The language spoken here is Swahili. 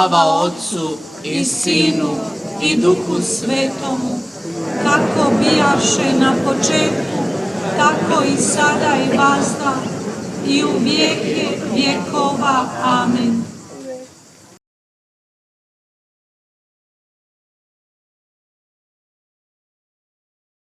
Slava Otcu i Sinu i Duhu Svetomu, kako bijaše na početku, tako i sada i vazda, i u vijeke vjekova. Amen.